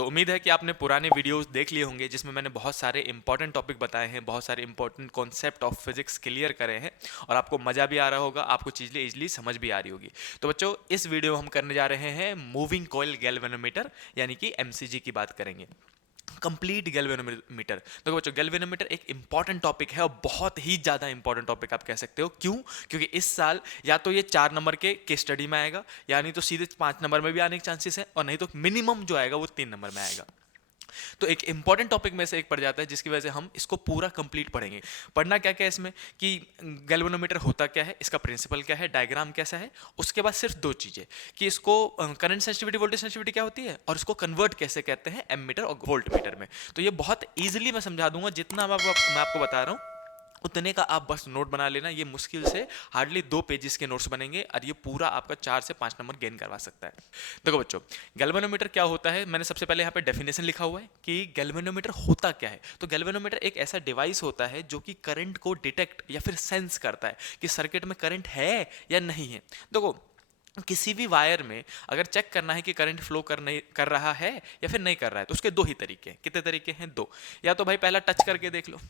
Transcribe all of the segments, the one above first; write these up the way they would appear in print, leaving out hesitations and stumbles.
तो उम्मीद है कि आपने पुराने वीडियोस देख लिए होंगे जिसमें मैंने बहुत सारे इंपॉर्टेंट टॉपिक बताए हैं, बहुत सारे important concept of physics clear करे हैं और आपको मज़ा भी आ रहा होगा, आपको चीज़ें इजली समझ भी आ रही होगी। तो बच्चों, इस वीडियो में हम करने जा रहे हैं मूविंग कॉइल गैल्वेनोमीटर यानी कि एमसीजी की बात करेंगे। Complete galvanometer. देखो बच्चों, गैल्वेनोमीटर एक इंपॉर्टेंट टॉपिक है और बहुत ही ज़्यादा इंपॉर्टेंट टॉपिक आप कह सकते हो। क्यों? क्योंकि इस साल या तो ये 4 नंबर के केस स्टडी में आएगा, या नहीं तो सीधे 5 नंबर में भी आने के चांसेस है, और नहीं तो मिनिमम जो आएगा वो 3 नंबर में आएगा। तो एक इंपॉर्टेंट टॉपिक में से एक पड़ जाता है जिसकी वजह से हम इसको पूरा कंप्लीट पढ़ेंगे। पढ़ना क्या क्या है इसमें कि गैल्वेनोमीटर होता क्या है, इसका प्रिंसिपल क्या है, डायग्राम कैसा है, उसके बाद सिर्फ 2 चीजें कि इसको करंट सेंसिटिविटी, वोल्टेज सेंसिटिविटी क्या होती है, और इसको कन्वर्ट कैसे कहते हैं एमीटर और वोल्ट मीटर में। तो ये बहुत ईजिली मैं समझा दूंगा, जितना मैं आपको बता रहा हूँ उतने का आप बस नोट बना लेना। ये मुश्किल से हार्डली 2 पेजेस के नोट्स बनेंगे और ये पूरा आपका 4 से 5 नंबर गेन करवा सकता है। देखो बच्चों, गैल्वेनोमीटर क्या होता है, मैंने सबसे पहले यहाँ पे डेफिनेशन लिखा हुआ है कि गैल्वेनोमीटर होता क्या है। तो गैल्वेनोमीटर एक ऐसा डिवाइस होता है जो कि करंट को डिटेक्ट या फिर सेंस करता है कि सर्किट में करंट है या नहीं है। देखो, किसी भी वायर में अगर चेक करना है कि करंट फ्लो कर रहा है या फिर नहीं कर रहा है, तो उसके 2 ही तरीके हैं। कितने तरीके हैं? 2। या तो भाई पहला टच करके देख लो,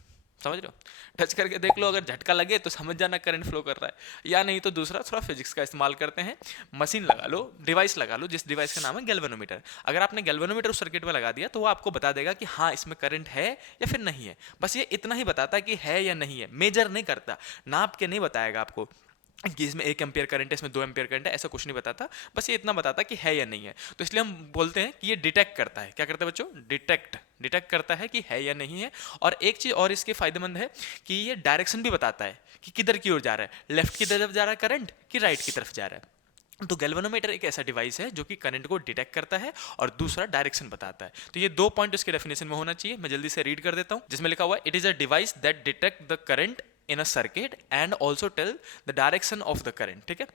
समझ रहे हो, टच करके देख लो, अगर झटका लगे तो समझ जाना करंट फ्लो कर रहा है। या नहीं तो दूसरा, थोड़ा फिजिक्स का इस्तेमाल करते हैं, मशीन लगा लो, डिवाइस लगा लो, जिस डिवाइस का नाम है गैल्वेनोमीटर। अगर आपने गैल्वेनोमीटर उस सर्किट में लगा दिया तो वो आपको बता देगा कि हाँ इसमें करंट है या फिर नहीं है। बस ये इतना ही बताता है कि है या नहीं है, मेजर नहीं करता, नाप के नहीं बताएगा आपको कि इसमें 1 एम्पियर करंट है, इसमें 2 एम्पियर करंट है, ऐसा कुछ नहीं बताता। बस ये इतना बताता कि है या नहीं है। तो इसलिए हम बोलते हैं कि ये डिटेक्ट करता है। क्या करता है बच्चों? डिटेक्ट करता है कि है या नहीं है। और एक चीज और इसके फायदेमंद है कि ये डायरेक्शन भी बताता है कि किधर की ओर जा रहा है, लेफ्ट की तरफ जा रहा है करंट कि राइट की तरफ जा रहा है। तो गैल्वेनोमीटर एक ऐसा डिवाइस है जो कि करंट को डिटेक्ट करता है और दूसरा डायरेक्शन बताता है। तो ये 2 पॉइंट इसके डेफिनेशन में होना चाहिए। मैं जल्दी से रीड कर देता हूं, जिसमें लिखा हुआ है, it is a device that detect the current in a circuit and also tell the direction of the current. ठीक है,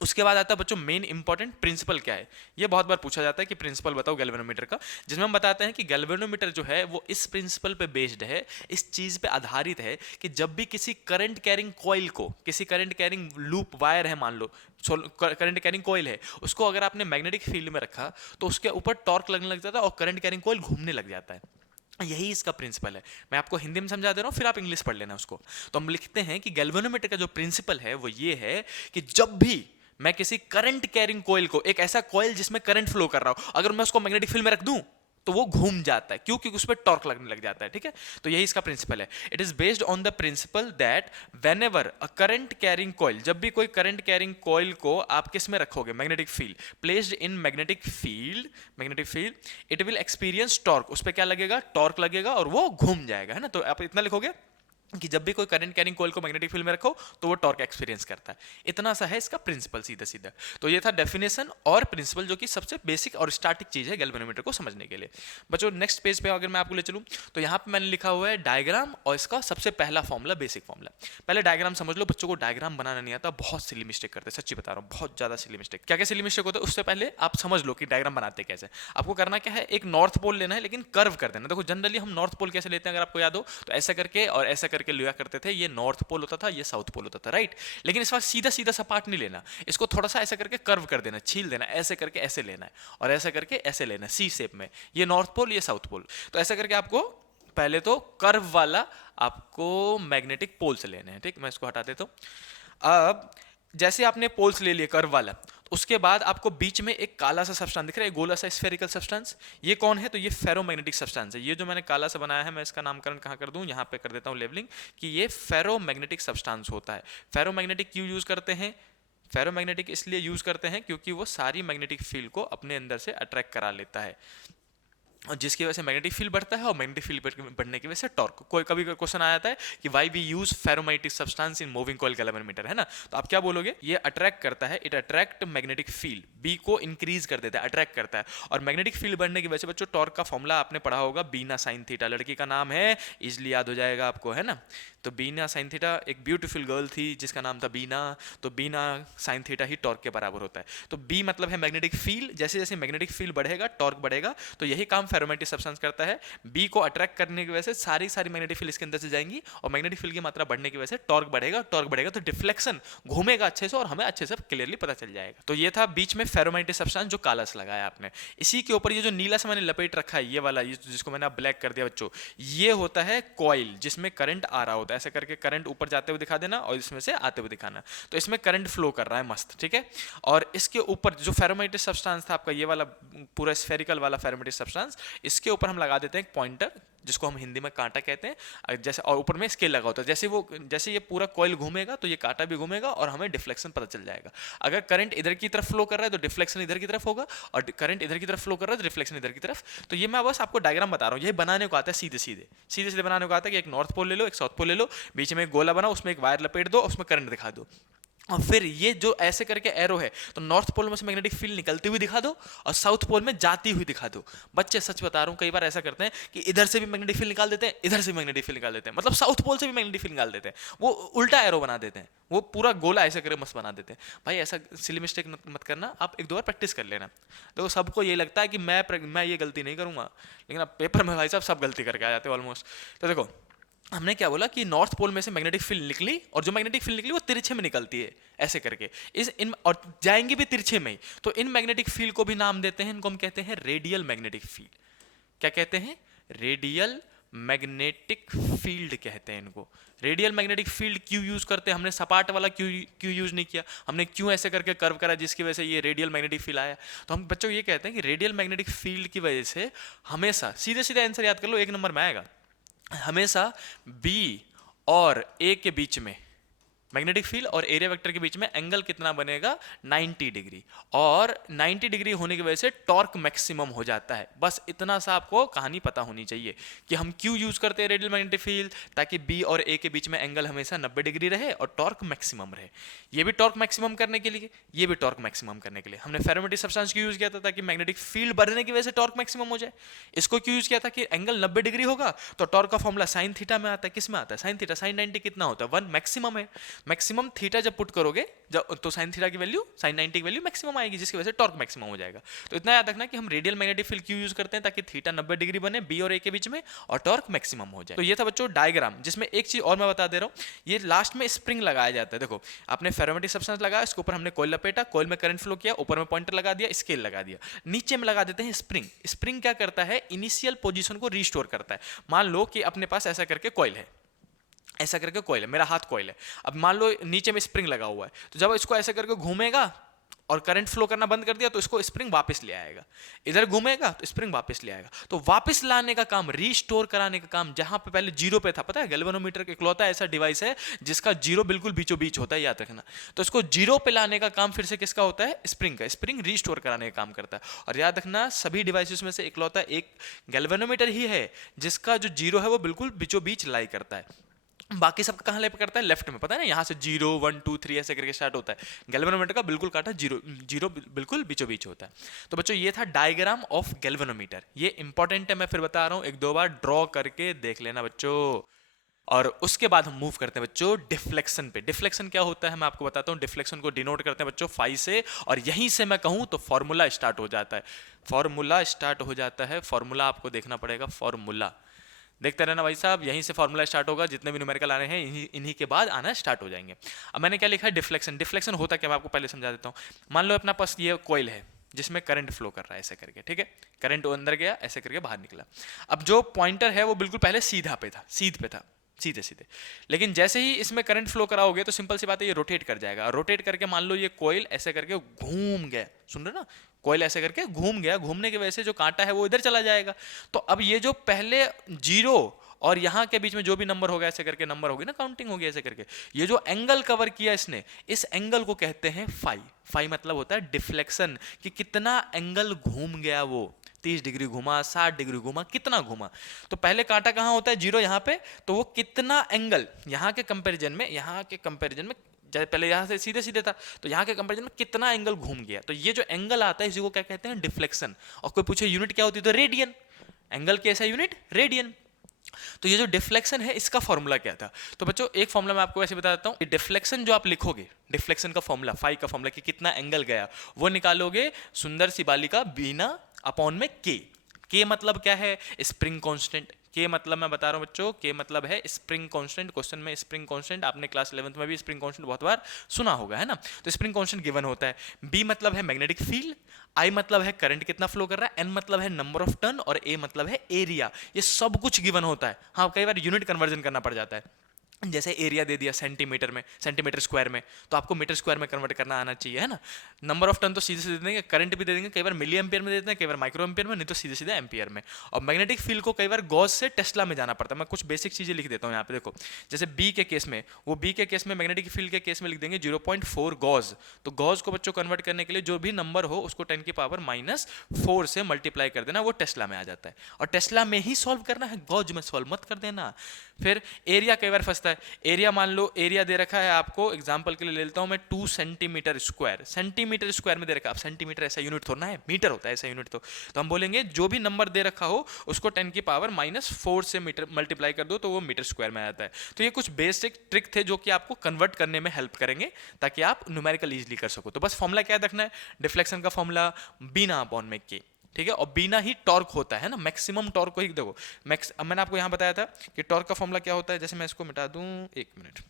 उसके बाद आता है बच्चों मेन इंपॉर्टेंट प्रिंसिपल क्या है। ये बहुत बार पूछा जाता है कि प्रिंसिपल बताओ गैल्वेनोमीटर का, जिसमें हम बताते हैं कि गैल्वेनोमीटर जो है वो इस प्रिंसिपल पे बेस्ड है, इस चीज पे आधारित है कि जब भी किसी करंट कैरिंग कॉइल को, किसी करंट कैरिंग लूप वायर है, मान लो करंट कैरिंग कॉइल है, उसको अगर आपने मैग्नेटिक फील्ड में रखा तो उसके ऊपर टॉर्क लगने लग जाता है और करंट कैरिंग कॉइल घूमने लग जाता है। यही इसका प्रिंसिपल है। मैं आपको हिंदी में समझा दे रहा हूं, फिर आप इंग्लिश पढ़ लेना उसको। तो हम लिखते हैं कि गैल्वेनोमीटर का जो प्रिंसिपल है वो ये है कि जब भी मैं किसी करंट कैरिंग कॉइल को, एक ऐसा कॉइल जिसमें करंट फ्लो कर रहा हूं, अगर मैं उसको मैग्नेटिक फील्ड में रख दूं तो वो घूम जाता है। क्यों? क्योंकि उस पर टॉर्क लगने लग जाता है। ठीक है, तो यही इसका प्रिंसिपल है। It is based on the principal that when ever a current carrying coil, जब भी कोई करंट कैरिंग कॉइल को आप किस में रखोगे, magnetic field, placed in magnetic field it will experience torque. उस पर क्या लगेगा? टॉर्क लगेगा और वो घूम जाएगा, है ना। तो आप इतना लिखोगे कि जब भी कोई करंट कैरिंग कॉइल को मैग्नेटिक फील्ड में रखो तो वो टॉर्क एक्सपीरियंस करता है। इतना सा है इसका प्रिंसिपल, सीधा सीधा। तो ये था डेफिनेशन और प्रिंसिपल, जो कि सबसे बेसिक और स्टार्टिंग चीज है गैल्वेनोमीटर को समझने के लिए। बच्चों, नेक्स्ट पेज पे अगर मैं आपको ले चलूं तो यहाँ पे मैंने लिखा हुआ है डायग्राम और इसका सबसे पहला फॉर्मूला, बेसिक फॉर्मूला। पहले डायग्राम समझ लो। बच्चों को डायग्राम बनाना नहीं आता, बहुत सिली मिस्टेक करते हैं, सच्ची बता रहा हूँ, बहुत ज्यादा सिली मिस्टेक। क्या क्या सिली मिस्टेक होता है उससे पहले आप समझ लो कि डायग्राम बनाते कैसे। आपको करना क्या है, एक नॉर्थ पोल लेना है लेकिन कर्व कर देना। देखो जनरली हम नॉर्थ पोल कैसे लेते हैं अगर आपको याद हो तो ऐसा करके और ऐसा करके लिया करते थे। ये नॉर्थ पोल होता था, ये साउथ पोल होता था, राइट। लेकिन इस बार सीधा सीधा सपाट नहीं लेना, इसको थोड़ा सा ऐसा करके कर्व कर देना, छील देना, ऐसे करके ऐसे लेना है और ऐसा करके ऐसे लेना है, सी शेप में। ये नॉर्थ पोल, ये साउथ पोल। तो ऐसा करके आपको पहले तो कर्व वाला आपको मैग्नेटिक पोल से लेने हैं। ठीक, मैं इसको हटा देता हूं। अब जैसे आपने पोल्स ले लिए कर्व वाला, उसके बाद आपको बीच में एक काला सा सब्सटेंस दिख रहा है, गोला सा स्फेरिकल सब्सटेंस। ये कौन है? तो ये फेरोमैग्नेटिक सब्सटेंस है। ये जो मैंने काला सा बनाया है, मैं इसका नामकरण कहाँ कर दूं, यहाँ पे कर देता हूँ लेवलिंग, कि ये फेरोमैग्नेटिक सब्सटेंस होता है। फेरोमैग्नेटिक क्यों यूज करते हैं? फेरोमैग्नेटिक इसलिए यूज करते हैं क्योंकि वो सारी मैग्नेटिक फील्ड को अपने अंदर से अट्रैक्ट करा लेता है, और जिसकी वजह से मैग्नेटिक फील्ड बढ़ता है और मैग्नेटिक फील्ड बढ़ने की वजह से टॉर्क। कोई कभी क्वेश्चन आया है कि why we use ferromagnetic substance in moving coil galvanometer, है ना। तो आप क्या बोलोगे? ये अट्रैक्ट करता है, it attract magnetic field, B को इंक्रीज कर देता है, अट्रैक्ट करता है। और मैग्नेटिक फील्ड बढ़ने की वजह से बच्चों टॉर्क का फॉर्मूला आपने पढ़ा होगा, बीना साइन थीटा, लड़की का नाम है, इजिली याद हो जाएगा आपको, है ना। तो बीना साइन थीटा, एक ब्यूटीफुल गर्ल थी जिसका नाम था बीना, तो बीना साइन थीटा ही टॉर्क के बराबर होता है। तो बी मतलब है मैग्नेटिक फील्ड, जैसे जैसे मैग्नेटिक फील्ड बढ़ेगा टॉर्क बढ़ेगा, तो यही काम फेरोमैग्नेटिक सब्सटेंस करता है। बी को अट्रैक्ट करने की वजह से सारी मैग्नेटिक फील्ड इसके अंदर से जाएंगी, और मैग्नेटिक फील्ड की मात्रा बढ़ने की वजह से टॉर्क बढ़ेगा तो डिफ्लेक्शन घूमेगा अच्छे से और हमें अच्छे से क्लियरली पता चल जाएगा। तो ये था बीच में फेरोमैग्नेटिक सब्सटेंस जो काला से लगाया आपने। इसी के ऊपर ये जो नीला से मैंने लपेट रखा है, ये वाला, ये जिसको मैंने ब्लैक कर दिया बच्चों, ये होता है कॉइल जिसमें करंट आ रहा होता है। ऐसे करके करंट ऊपर जाते हुए दिखा देना और इसमें से आते हुए दिखाना, तो इसमें करंट फ्लो कर रहा है मस्त, ठीक है। और इसके ऊपर जो फेरोमैग्नेटिक सब्सटेंस था आपका, ये वाला पूरा स्फेरिकल वाला फेरोमैग्नेटिक सब्सटेंस, इसके ऊपर हम लगा देते हैं एक पॉइंटर जिसको हम हिंदी में कांटा कहते हैं, जैसे, और ऊपर में स्केल लगा होता है। जैसे ये पूरा कॉइल घूमेगा तो ये कांटा भी घूमेगा और हमें डिफ्लेक्शन पता चल जाएगा। अगर करंट इधर की तरफ फ्लो कर रहा है तो डिफ्लेक्शन इधर की तरफ होगा, और करंट इधर की तरफ फ्लो कर रहा है तो डिफ्लेक्शन इधर की तरफ। तो ये मैं बस आपको डायग्राम बता रहा हूँ, ये बनाने को आता है सीधे सीधे बनाने को आता है कि एक नॉर्थ पोल ले लो, एक साउथ पोल ले लो, बीच में एक गोला बनाओ, उसमें एक वायर लपेट दो, उसमें करंट दिखा दो, और फिर ये जो ऐसे करके एरो है, तो नॉर्थ पोल में से मैग्नेटिक फील्ड निकलती हुई दिखा दो और साउथ पोल में जाती हुई दिखा दो। बच्चे सच बता रहा हूँ, कई बार ऐसा करते हैं कि इधर से भी मैग्नेटिक फील्ड निकाल देते हैं, इधर से भी मैग्नेटिक फील्ड निकाल देते हैं, मतलब साउथ पोल से भी मैग्नेटिक फील्ड निकाल देते हैं, वो उल्टा एरो बना देते हैं, वो पूरा गोला ऐसे करके मस्त बना देते हैं। भाई ऐसा सिली मिस्टेक मत करना, आप एक दो बार प्रैक्टिस कर लेना। देखो सबको ये लगता है कि मैं ये गलती नहीं करूंगा, लेकिन अब पेपर में भाई साहब सब गलती करके आ जाते हैं ऑलमोस्ट। तो देखो हमने क्या बोला कि नॉर्थ पोल में से मैग्नेटिक फील्ड निकली, और जो मैग्नेटिक फील्ड निकली वो तिरछे में निकलती है ऐसे करके, और जाएंगी भी तिरछे में ही। तो इन मैग्नेटिक फील्ड को भी नाम देते हैं, इनको हम कहते हैं रेडियल मैग्नेटिक फील्ड। क्या कहते हैं? रेडियल मैग्नेटिक फील्ड कहते हैं इनको। रेडियल मैग्नेटिक फील्ड क्यों यूज करते हैं? हमने सपाट वाला क्यों यूज नहीं किया, हमने क्यों ऐसे करके कर्व करा जिसकी वजह से ये रेडियल मैग्नेटिक फील्ड आया? तो हम बच्चों ये कहते हैं कि रेडियल मैग्नेटिक फील्ड की वजह से हमेशा, सीधे सीधे आंसर याद कर लो, एक नंबर में आएगा, हमेशा बी और ए के बीच में मैग्नेटिक फील्ड और एरिया वेक्टर के बीच में एंगल कितना बनेगा? 90 डिग्री, और 90 डिग्री होने की वजह से टॉर्क मैक्सिमम हो जाता है। बस इतना सा आपको कहानी पता होनी चाहिए कि हम क्यों यूज करते हैं रेडियल मैग्नेटिक फील्ड, ताकि बी और ए के बीच में एंगल हमेशा 90 डिग्री रहे और टॉर्क मैक्सिमम रहे। ये भी टॉर्क मैक्सिमम करने के लिए, ये भी टॉर्क मैक्सिमम करने के लिए। हमने फेरोमैग्नेटिक सब्सटेंस क्यों यूज किया था? ताकि मैग्नेटिक फील्ड बढ़ने की वजह से टॉर्क मैक्सिमम हो जाए। इसको क्यों यूज किया था? कि एंगल 90 डिग्री होगा तो टॉर्क का फॉर्मूला साइन थीटा में आता है। किस में आता है? Sine theta. साइन 90 कितना होता है? 1 मैक्सिमम है। मैक्सिमम थीटा जब पुट करोगे तो साइन थीटा की वैल्यू, साइन 90 की वैल्यू मैक्सिमम आएगी, जिसकी वजह से टॉर्क मैक्सिमम हो जाएगा। तो इतना याद रखना कि हम रेडियल मैग्नेटिक फील्ड क्यों यूज करते हैं, ताकि थीटा 90 डिग्री बने बी और ए के बीच में और टॉर्क मैक्सिमम हो जाए। तो ये था बच्चों डायग्राम, जिसमें एक चीज और मैं बता दे रहा हूं, ये लास्ट में स्प्रिंग लगाया जाता है। देखो आपने फेरोमैग्नेटिक सब्सटेंस लगाया, इसके ऊपर हमने कॉइल लपेटा, कॉइल में करंट फ्लो किया, ऊपर में पॉइंटर लगा दिया, स्केल लगा दिया, नीचे में लगा देते हैं स्प्रिंग। स्प्रिंग क्या करता है? इनिशियल पोजीशन को रिस्टोर करता है। मान लो कि अपने पास ऐसा करके कॉइल है, ऐसा करके कॉइल है, मेरा हाथ कॉइल है, अब मान लो नीचे में स्प्रिंग लगा हुआ है, तो जब इसको ऐसे करके घूमेगा और करंट फ्लो करना बंद कर दिया तो इसको स्प्रिंग वापस ले आएगा, इधर घूमेगा तो स्प्रिंग वापस ले आएगा। तो वापस लाने का काम, रीस्टोर कराने का काम, जहां पे पहले जीरो पे था, पता है गैल्वेनोमीटर के इकलौता ऐसा डिवाइस है जिसका जीरो बिल्कुल बीचों बीच होता है, याद रखना। तो इसको जीरो पे लाने का काम फिर से किसका होता है? स्प्रिंग का। स्प्रिंग रीस्टोर कराने का काम करता है। और याद रखना सभी डिवाइसेस में से इकलौता एक गैल्वेनोमीटर ही है जिसका जो जीरो है वो बिल्कुल बीचों बीच लाई करता है। बाकी सबका कहाँ लेप करता है? लेफ्ट में, पता है ना, यहाँ से 0 1 2 3 ऐसे करके स्टार्ट होता है। गैल्वेनोमीटर का बिल्कुल काटा जीरो बिल्कुल बीचों बीच होता है। तो बच्चों ये था डायग्राम ऑफ गैल्वेनोमीटर। ये इंपॉर्टेंट है, मैं फिर बता रहा हूँ, एक दो बार ड्रॉ करके देख लेना बच्चों। और उसके बाद हम मूव करते हैं बच्चों डिफ्लेक्शन पे। डिफ्लेक्शन क्या होता है मैं आपको बताता हूँ। डिफ्लेक्शन को डिनोट करते हैं बच्चों फाई से, और यहीं से मैं कहूँ तो फॉर्मूला स्टार्ट हो जाता है। फॉर्मूला स्टार्ट हो जाता है, फॉर्मूला आपको देखना पड़ेगा, फॉर्मूला देखते रहना भाई साहब, यहीं से फॉर्मूला स्टार्ट होगा। जितने भी न्यूमेरिकल आने हैं इन्हीं के बाद आना स्टार्ट हो जाएंगे। अब मैंने क्या लिखा है? डिफ्लेक्शन। डिफ्लेक्शन होता क्या मैं आपको पहले समझा देता हूँ। मान लो अपना पास ये कॉइल है जिसमें करंट फ्लो कर रहा है ऐसे करके, ठीक है, करंट अंदर गया ऐसे करके बाहर निकला। अब जो पॉइंटर है वो बिल्कुल पहले सीधा पे था, सीधे सीधे, लेकिन जैसे ही इसमें करंट फ्लो कराओगे तो सिंपल सी बात है ये रोटेट कर जाएगा। रोटेट करके मान लो ये कॉइल ऐसे करके घूम गया, सुन रहे ना, कॉइल ऐसे करके घूम गया, घूमने की वजह से जो कांटा है वो इधर चला जाएगा। तो अब ये जो पहले जीरो और यहाँ के बीच में जो भी नंबर होगा ऐसे करके नंबर होगी ना, काउंटिंग होगी ऐसे करके, ये जो एंगल कवर किया इसने, इस एंगल को कहते हैं फाई। फाई मतलब होता है डिफ्लेक्शन, कि कितना एंगल घूम गया वो, 30 डिग्री घुमा, 60 डिग्री घुमा, कितना घुमा। तो पहले कांटा कहाँ होता है? जीरो यहाँ पे, तो वो कितना एंगल यहाँ के कंपैरिजन में पहले यहाँ से सीधे सीधे था, तो यहाँ के कंपैरिजन में कितना एंगल घूम गया। तो ये जो एंगल आता है इसी को क्या कहते हैं? डिफ्लेक्शन। और कोई पूछे यूनिट क्या होती है तो रेडियन। एंगल की ऐसा यूनिट रेडियन। तो ये जो डिफ्लेक्शन है इसका फॉर्मूला क्या था? तो बच्चों एक फॉर्मूला मैं आपको वैसे बता देता हूँ। डिफ्लेक्शन जो आप लिखोगे, डिफ्लेक्शन का फॉर्मूला, फाई का फॉर्मूला कि कितना एंगल गया, वो निकालोगे सुंदर सी बालिका बीना अपॉन में के मतलब क्या है? Spring constant. के मतलब मैं बता रहा हूं बच्चों, के मतलब है स्प्रिंग कांस्टेंट। क्वेश्चन में स्प्रिंग कांस्टेंट आपने क्लास 11th में भी स्प्रिंग कांस्टेंट बहुत बार सुना होगा, है ना? तो स्प्रिंग कांस्टेंट गिवन होता है। बी मतलब है मैग्नेटिक फील्ड, आई मतलब है करंट कितना फ्लो कर रहा है, एन मतलब है नंबर ऑफ टर्न, और ए मतलब है एरिया। ये सब कुछ गिवन होता है। हाँ, कई बार यूनिट कन्वर्जन करना पड़ जाता है। जैसे एरिया दे दिया सेंटीमीटर में, सेंटीमीटर स्क्वायर में, तो आपको मीटर स्क्वायर में कन्वर्ट करना आना चाहिए, है ना? नंबर ऑफ टर्न तो सीधे सीधे दे देंगे, करंट भी दे देंगे, कई बार मिली एम्पियर में देते हैं, कई बार माइक्रो एम्पियर में, नहीं तो सीधे सीधे एम्पियर में। और मैग्नेटिक फील्ड को कई बार गॉस से टेस्ला में जाना पड़ता है। मैं कुछ बेसिक चीजें लिख देता हूँ यहाँ पे, देखो। जैसे बी के केस में, वो बी के केस में मैग्नेटिक फील्ड के केस में लिख देंगे 0.4 गॉस। तो गॉस को बच्चों कन्वर्ट करने के लिए जो भी नंबर हो उसको 10 की पावर -4 से मल्टीप्लाई कर देना, वो टेस्ला में आ जाता है। और टेस्ला में ही सॉल्व करना है, गॉस में सॉल्व मत कर देना। फिर एरिया कई बार फंसता है। एरिया मान लो, एरिया दे रखा है आपको, एग्जांपल के लिए ले लेता हूं मैं 2 सेंटीमीटर स्क्वायर। सेंटीमीटर स्क्वायर में दे रखा है, अब सेंटीमीटर ऐसा यूनिट थोड़ा ना है, मीटर होता है ऐसा यूनिट। तो हम बोलेंगे जो भी नंबर दे रखा हो उसको 10 की पावर -4 से मीटर मल्टीप्लाई कर दो, तो वो मीटर स्क्वायर में आ जाता है। तो ये कुछ बेसिक ट्रिक थे जो कि आपको कन्वर्ट करने में हेल्प करेंगे, ताकि आप न्यूमेरिकल इजीली कर सको। तो बस फॉर्मूला क्या रखना है? डिफ्लेक्शन का फॉर्मूला बीना अपॉन में के, ठीक है? और बीना ही टॉर्क होता है ना, मैक्सिमम टॉर्क को ही देखो। अब मैंने आपको यहां बताया था कि टॉर्क का फॉर्मूला क्या होता है। जैसे मैं इसको मिटा दूं, एक मिनट,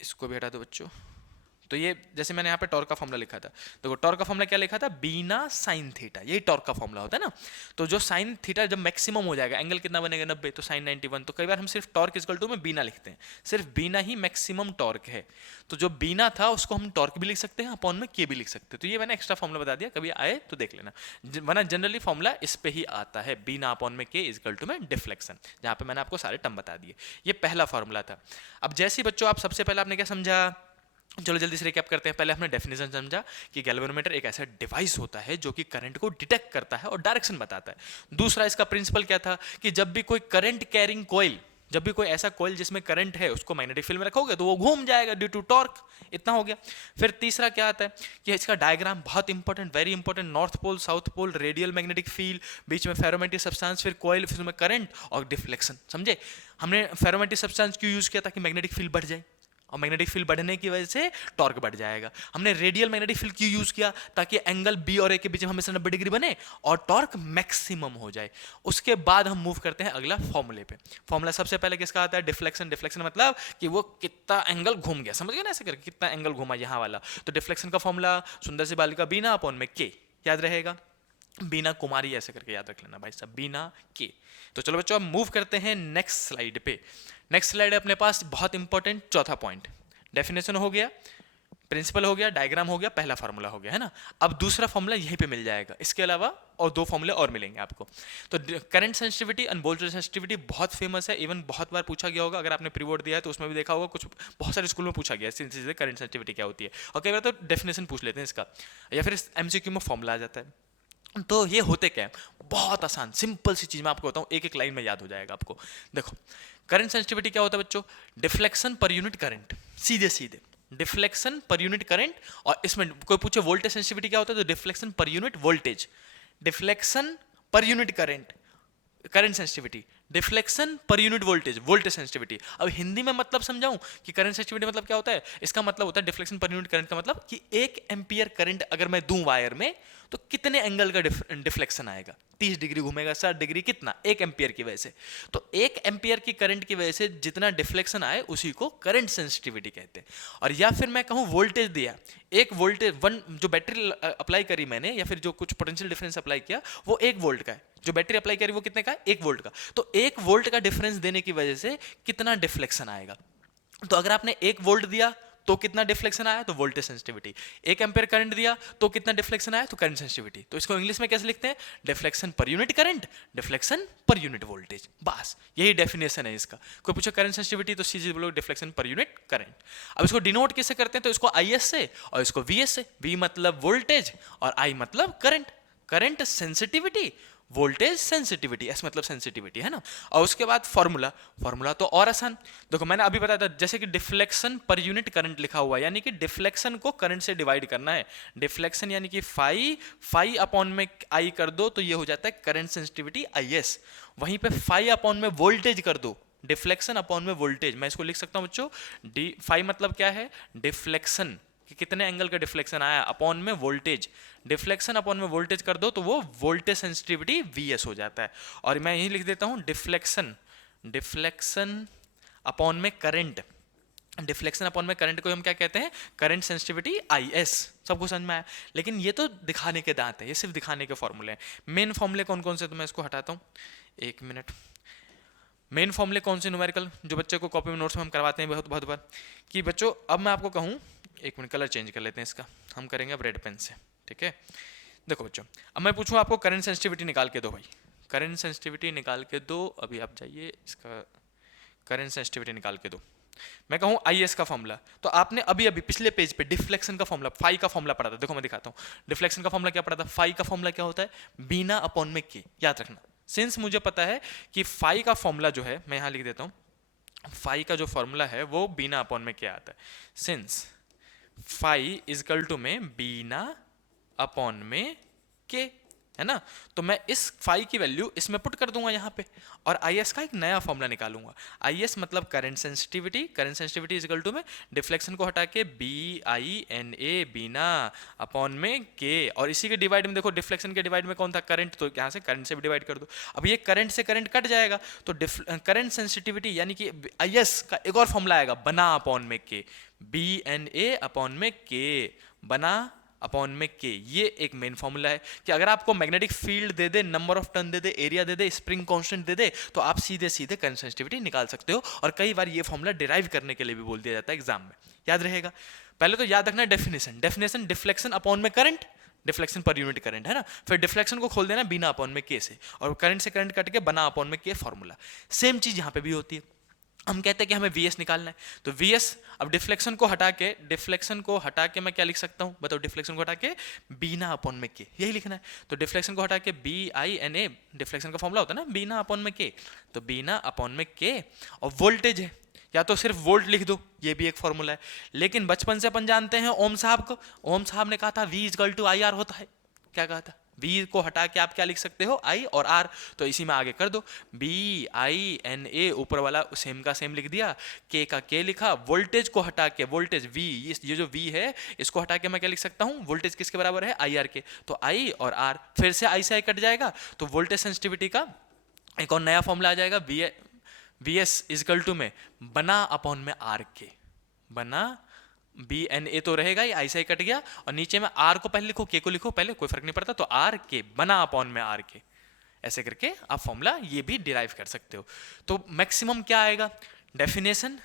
इसको भी हटा दो बच्चों। तो ये जैसे मैंने यहाँ पे टॉर्क का फॉर्मूला लिखा था, देखो टॉर्क का फॉर्मूला क्या लिखा था? बीना साइन थीटा, यही टॉर्क का फॉर्मूला होता है ना। तो जो साइन थीटा जब मैक्सिमम हो जाएगा, एंगल कितना बनेगा? 90, तो साइन 91। तो कई बार हम सिर्फ टॉर्क इक्वल टू में बीना लिखते हैं, सिर्फ बीना ही मैक्सिमम टॉर्क है। तो जो बीना था उसको हम टॉर्क भी लिख सकते हैं, अपॉन में के भी लिख सकते हैं। तो ये मैंने एक्स्ट्रा फॉर्मूला बता दिया, कभी आए तो देख लेना, वरना जनरली फॉर्मूला इस पे ही आता है, बीना अपॉन में के इक्वल टू में डिफ्लेक्शन, जहां पे मैंने आपको सारे टर्म बता दिए। ये पहला फॉर्मूला था। अब जैसे बच्चों आप सबसे पहले आपने क्या समझा? चलो जल्दी से रिकैप करते हैं। पहले हमने डेफिनेशन समझा कि गैल्वेनोमीटर एक ऐसा डिवाइस होता है जो कि करंट को डिटेक्ट करता है और डायरेक्शन बताता है। दूसरा इसका प्रिंसिपल क्या था कि जब भी कोई करंट कैरिंग कॉइल, जब भी कोई ऐसा कॉइल जिसमें करंट है उसको मैग्नेटिक फील्ड में रखोगे तो वो घूम जाएगा ड्यू टू टॉर्क। इतना हो गया। फिर तीसरा क्या आता है कि इसका डायग्राम बहुत important, very important. North pole, south pole, radial magnetic field, बीच में फेरोमैग्नेटिक सब्सटेंस, फिर कॉइल, फिर उसमें करंट और डिफ्लेक्शन। समझे? हमने फेरोमैग्नेटिक सब्सटेंस क्यों यूज किया? ताकि मैग्नेटिक फील्ड बढ़ जाए, और मैग्नेटिक फील्ड बढ़ने की वजह से टॉर्क बढ़ जाएगा। हमने रेडियल मैग्नेटिक फील्ड क्यों यूज किया? ताकि एंगल बी और ए के बीच में हमेशा 90 डिग्री बने और टॉर्क मैक्सिमम हो जाए। उसके बाद हम मूव करते हैं अगला फॉर्मूले पे। फॉर्मूला सबसे पहले किसका आता है? डिफ्लेक्शन। डिफ्लेक्शन मतलब कि वो कितना एंगल घूम गया, समझ गए ना? ऐसे करके कितना एंगल घूमा यहाँ वाला। तो डिफ्लेक्शन का फॉर्मूला सुंदर सी बालिका बीना अपॉन में के, याद रहेगा? बीना कुमारी ऐसे करके याद रख लेना भाई साहब, बीना के। तो चलो बच्चों अब मूव करते हैं नेक्स्ट स्लाइड पे। नेक्स्ट स्लाइड है अपने पास बहुत इंपॉर्टेंट चौथा पॉइंट। डेफिनेशन हो गया, प्रिंसिपल हो गया, डायग्राम हो गया, पहला फार्मूला हो गया, है ना? अब दूसरा फार्मूला यहीं पे मिल जाएगा, इसके अलावा और दो फार्मूले और मिलेंगे आपको। तो current sensitivity end voltage sensitivity बहुत फेमस है, इवन बहुत बार पूछा गया होगा। अगर आपने प्री बोर्ड दिया है तो उसमें भी देखा होगा, कुछ बहुत सारे स्कूल में पूछा गया है करंट सेंसिटिविटी क्या होती है। और कई बार तो डेफिनेशन पूछ लेते हैं इसका, या फिर एमसीक्यू में फॉर्मूला आ जाता है। तो ये होते क्या है? बहुत आसान सिंपल सी चीज मैं आपको बताऊं, एक एक लाइन में याद हो जाएगा आपको। देखो करंट सेंसिटिविटी क्या होता है बच्चों? डिफ्लेक्शन पर यूनिट करंट, सीधे सीधे डिफ्लेक्शन पर यूनिट करंट। और इसमें कोई पूछे वोल्टेज सेंसिटिविटी क्या होता है, तो deflection per unit voltage, deflection per unit current current sensitivity, deflection per unit voltage voltage sensitivity. अब हिंदी में मतलब समझाऊं कि करंट सेंसिटिविटी मतलब क्या होता है? इसका मतलब होता है डिफ्लेक्शन पर यूनिट करंट का मतलब कि 1 एम्पियर करंट अगर मैं दूं वायर में तो कितने एंगल का डिफ्लेक्शन आएगा? 30 डिग्री घूमेगा, 60 डिग्री, कितना? 1 एम्पियर की वजह से। तो 1 एम्पियर की करंट की वजह से जितना डिफ्लेक्शन आए उसी को करंट सेंसिटिविटी कहते हैं। और या फिर मैं कहूं वोल्टेज दिया, एक वोल्टेज जो बैटरी अप्लाई करी मैंने, या फिर जो कुछ पोटेंशियल डिफरेंस अप्लाई किया, वो 1 वोल्ट का है। जो बैटरी अप्लाई करी वो कितने का है? 1 वोल्ट का। तो 1 वोल्ट का डिफरेंस देने की वजह से कितना डिफ्लेक्शन आएगा? तो अगर आपने 1 वोल्ट दिया तो कितना डिफ्लेक्शन आया? तो वोल्टेज सेंसिटिविटी। 1 एम्पियर करंट दिया तो कितना डिफ्लेक्शन आया? तो करंट सेंसिटिविटी। तो इसको इंग्लिश में कैसे लिखते हैं? Deflection per unit current, deflection per unit voltage. बस यही डेफिनेशन है इसका। कोई पूछे करंट सेंसिटिविटी तो सीधे बोलो डिफ्लेक्शन पर यूनिट करंट। अब इसको डिनोट कैसे करते हैं? तो इसको आई एस से और इसको वी एस से। वी मतलब वोल्टेज और आई मतलब current. Current sensitivity, voltage sensitivity, S मतलब सेंसिटिविटी है ना। और उसके बाद फॉर्मूला, फॉर्मूला तो और आसान, देखो मैंने अभी बताया था जैसे कि डिफ्लेक्शन पर यूनिट करंट लिखा हुआ है, यानी कि डिफ्लेक्शन को करंट से डिवाइड करना है। डिफ्लेक्शन यानी कि फाई अपॉन में आई कर दो तो ये हो जाता है करंट सेंसिटिविटी आई एस। वहीं पे फाई अपॉन में वोल्टेज कर दो, डिफ्लेक्शन अपॉन में वोल्टेज, मैं इसको लिख सकता हूं बच्चों, डी फाई मतलब क्या है, डिफ्लेक्शन कि कितने एंगल का डिफ्लेक्शन आया, अपॉन में वोल्टेज, डिफ्लेक्शन अपॉन में वोल्टेज कर दो तो वो वोल्टेज सेंसिटिविटी वीएस हो जाता है। और मैं यही लिख देता हूं डिफ्लेक्शन, डिफ्लेक्शन अपॉन में करंट, डिफ्लेक्शन अपॉन में करंट को हम क्या कहते हैं, करंट सेंसिटिविटी आई एस। सबको समझ में आया। लेकिन ये तो दिखाने के दांत है, ये सिर्फ दिखाने के फॉर्मूले हैं। मेन फॉर्मूले कौन कौन से, तो मैं इसको हटाता हूँ, एक मिनट। मेन फॉर्मूले कौन से न्यूमेरिकल जो बच्चे को कॉपी में नोट्स में हम करवाते हैं बहुत बहुत बार, कि बच्चों अब मैं आपको कहूँ, एक मिनट कलर चेंज कर लेते हैं इसका, हम करेंगे अब रेड पेन से, ठीक है। देखो बच्चों, अब मैं पूछूँ आपको करंट सेंसिटिविटी निकाल के दो भाई, करंट सेंसिटिविटी निकाल के दो, अभी आप जाइए इसका करंट सेंसिटिविटी निकाल के दो। मैं कहूँ आई एस का फॉर्मूला, तो आपने अभी अभी पिछले पेज पे डिफ्लेक्शन का फॉर्मूला, फाई का फॉर्मूला पढ़ा था, देखो मैं दिखाता हूँ। डिफ्लेक्शन का फॉर्मूला क्या पढ़ा था, फाई का फॉर्मूला क्या होता है, बीना अपॉन में के, याद रखना। सिंस मुझे पता है कि फाई का फॉर्मूला जो है, मैं यहाँ लिख देता हूँ, फाई का जो फॉर्मूला है वो बीना अपॉन में क्या आता है, सिंस फाई इजकल टू में बीना अपॉन में के, है ना। तो मैं इस फाई की वैल्यू इसमें पुट कर दूंगा यहाँ पे, और आई एस का एक नया फॉर्मूला निकालूंगा। आई एस मतलब current sensitivity, current sensitivity equal to में डिफ्लेक्शन को हटा के बी आई एन ए बीना अपॉन में के, और इसी के डिवाइड में देखो डिफ्लेक्शन के डिवाइड में कौन था, करंट, तो यहाँ से करंट से भी डिवाइड कर दो। अब ये करंट से करंट कट जाएगा तो करंट सेंसिटिविटी यानी कि आई एस का एक और फॉर्मूला आएगा, बना अपॉन में के, बी एन ए अपॉन में के, बना अपॉन में के। ये एक मेन फॉर्मूला है कि अगर आपको मैग्नेटिक फील्ड दे दे, नंबर ऑफ टर्न दे दे, एरिया दे दे, स्प्रिंग कांस्टेंट दे दे, तो आप सीधे सीधे करंट सेंसिटिविटी निकाल सकते हो। और कई बार ये फॉर्मूला डिराइव करने के लिए भी बोल दिया जाता है एग्जाम में, याद रहेगा। पहले तो याद रखना डेफिनेशन, डेफिनेशन डिफ्लेक्शन अपॉन में current, deflection per unit current, है ना। फिर डिफ्लेक्शन को खोल देना बिना अपॉन में के से, और करंट से करंट कट के बना अपॉन में के फॉर्मूला। सेम चीज यहाँ पे भी होती है। हम कहते हैं कि हमें वीएस निकालना है, तो वीएस, अब डिफ्लेक्शन को हटा के, डिफ्लेक्शन को हटा के मैं क्या लिख सकता हूं बताओ, डिफ्लेक्शन को हटा के बीना अपॉन में के, यही लिखना है। तो डिफ्लेक्शन को हटा के B I N A, deflection का फॉर्मूला होता है ना बीना अपॉन में के, तो बीना अपॉन में के। और वोल्टेज है, या तो सिर्फ वोल्ट लिख दो, ये भी एक फॉर्मूला है। लेकिन बचपन से अपन जानते हैं ओम साहब को, ओम साहब ने कहा था V equal to I R होता है, क्या कहा था, V को हटा के आप क्या लिख सकते हो, I और R, तो इसी में आगे कर दो, B I N A, ऊपर वाला सेम का सेम लिख दिया, K का K लिखा, वोल्टेज को हटा के, वोल्टेज V, ये जो V है इसको हटा के मैं क्या लिख सकता हूँ, वोल्टेज किसके बराबर है, IR के, तो I और R, फिर से I से I कट जाएगा, तो वोल्टेज सेंसिटिविटी का एक और नया फॉर्मूला आ जाएगा, VS इजकल टू में बना अपॉन में R के, बना बी एन ए तो रहेगा, ये ऐसा ही कट गया, और नीचे में आर को पहले लिखो, के को लिखो पहले, कोई फर्क नहीं पड़ता, तो आर के बना अपॉन में आर के, ऐसे करके आप फॉर्मूला ये भी डिराइव कर सकते हो। तो मैक्सिमम क्या आएगा, डेफिनेशन,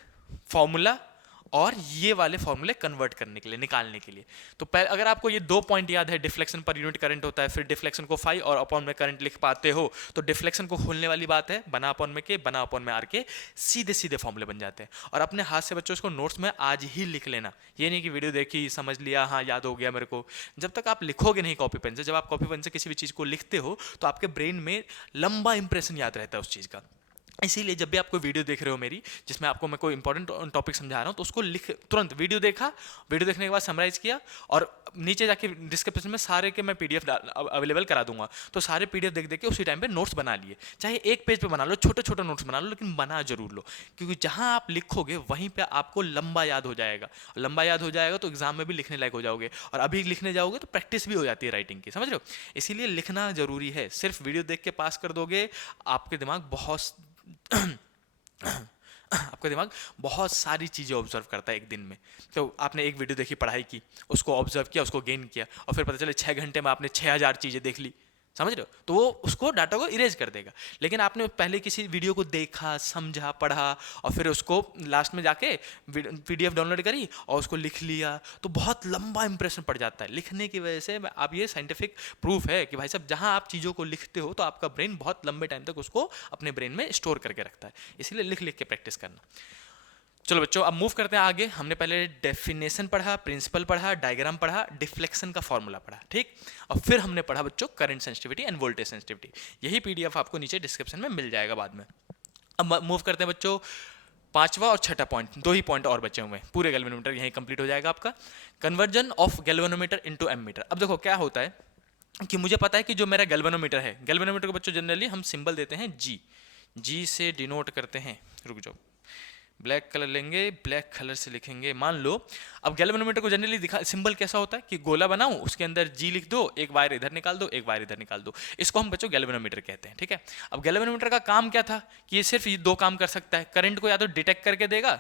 फॉर्मूला, और ये वाले फॉर्मूले कन्वर्ट करने के लिए, निकालने के लिए। तो पहले अगर आपको ये दो पॉइंट याद है, डिफ्लेक्शन पर यूनिट करंट होता है, फिर डिफ्लेक्शन को फाई और अपॉन में करंट लिख पाते हो, तो डिफ्लेक्शन को खोलने वाली बात है, बना अपॉन में के, बना अपॉन में आर के, सीधे सीधे फॉर्मूले बन जाते हैं। और अपने हाथ से बच्चों इसको नोट्स में आज ही लिख लेना, ये नहीं कि वीडियो देखी समझ लिया हाँ याद हो गया मेरे को। जब तक आप लिखोगे नहीं कॉपी पेन से, जब आप कॉपी पेन से किसी भी चीज़ को लिखते हो तो आपके ब्रेन में लंबा इंप्रेशन याद रहता है उस चीज़ का। इसीलिए जब भी आप कोई वीडियो देख रहे हो मेरी, जिसमें आपको मैं कोई इंपॉर्टेंट टॉपिक समझा रहा हूँ, तो उसको लिख, तुरंत वीडियो देखा, वीडियो देखने के बाद समराइज किया, और नीचे जाके डिस्क्रिप्शन में सारे के मैं पीडीएफ अवेलेबल करा दूंगा, तो सारे पीडीएफ देख देख के उसी टाइम पे नोट्स बना लिए। चाहे एक पेज पे बना लो, छोटे छोटे नोट्स बना लो, लेकिन बना जरूर लो, क्योंकि जहाँ आप लिखोगे वहीं पर आपको लंबा याद हो जाएगा, लंबा याद हो जाएगा तो एग्जाम में भी लिखने लायक हो जाओगे, और अभी लिखने जाओगे तो प्रैक्टिस भी हो जाती है राइटिंग की, समझ रहे हो। इसीलिए लिखना जरूरी है, सिर्फ वीडियो देख के पास कर दोगे, आपके दिमाग आपका दिमाग बहुत सारी चीज़ें ऑब्जर्व करता है एक दिन में। तो आपने एक वीडियो देखी, पढ़ाई की, उसको ऑब्जर्व किया, उसको गेन किया, और फिर पता चले 6 घंटे में आपने 6000 चीज़ें देख ली, समझ रहे हो, तो वो उसको डाटा को इरेज कर देगा। लेकिन आपने पहले किसी वीडियो को देखा, समझा, पढ़ा, और फिर उसको लास्ट में जाके पीडीएफ डाउनलोड करी और उसको लिख लिया, तो बहुत लंबा इंप्रेशन पड़ जाता है लिखने की वजह से। आप ये साइंटिफिक प्रूफ है कि भाई साहब जहाँ आप चीज़ों को लिखते हो तो आपका ब्रेन बहुत लंबे टाइम तक उसको अपने ब्रेन में स्टोर करके रखता है, इसलिए लिख लिख के प्रैक्टिस करना। चलो बच्चों अब मूव करते हैं आगे। हमने पहले डेफिनेशन पढ़ा, प्रिंसिपल पढ़ा, डायग्राम पढ़ा, डिफ्लेक्शन का फॉर्मूला पढ़ा, ठीक। और फिर हमने पढ़ा बच्चों current sensitivity end voltage sensitivity. यही पीडीएफ आपको नीचे डिस्क्रिप्शन में मिल जाएगा बाद में। अब मूव करते हैं बच्चों पांचवा और छठा पॉइंट, दो ही पॉइंट और बचे हुए हैं, पूरे गैल्वेनोमीटर यहीं कंप्लीट हो जाएगा आपका। Conversion of galvanometer into ammeter. अब देखो क्या होता है कि मुझे पता है कि जो मेरा गैल्वेनोमीटर है, गैल्वेनोमीटर को बच्चों जनरली हम सिंबल देते हैं जी से डिनोट करते हैं। रुक जाओ, ब्लैक कलर लेंगे, ब्लैक कलर से लिखेंगे। मान लो अब गैल्वेनोमीटर को जनरली दिखा सिंबल कैसा होता है कि गोला बनाऊं, उसके अंदर जी लिख दो, एक वायर इधर निकाल दो, एक वायर इधर निकाल दो। इसको हम बच्चों गैल्वेनोमीटर कहते हैं, ठीक है। अब गैल्वेनोमीटर का काम क्या था कि ये सिर्फ ये दो काम कर सकता है, करंट को या तो डिटेक्ट करके देगा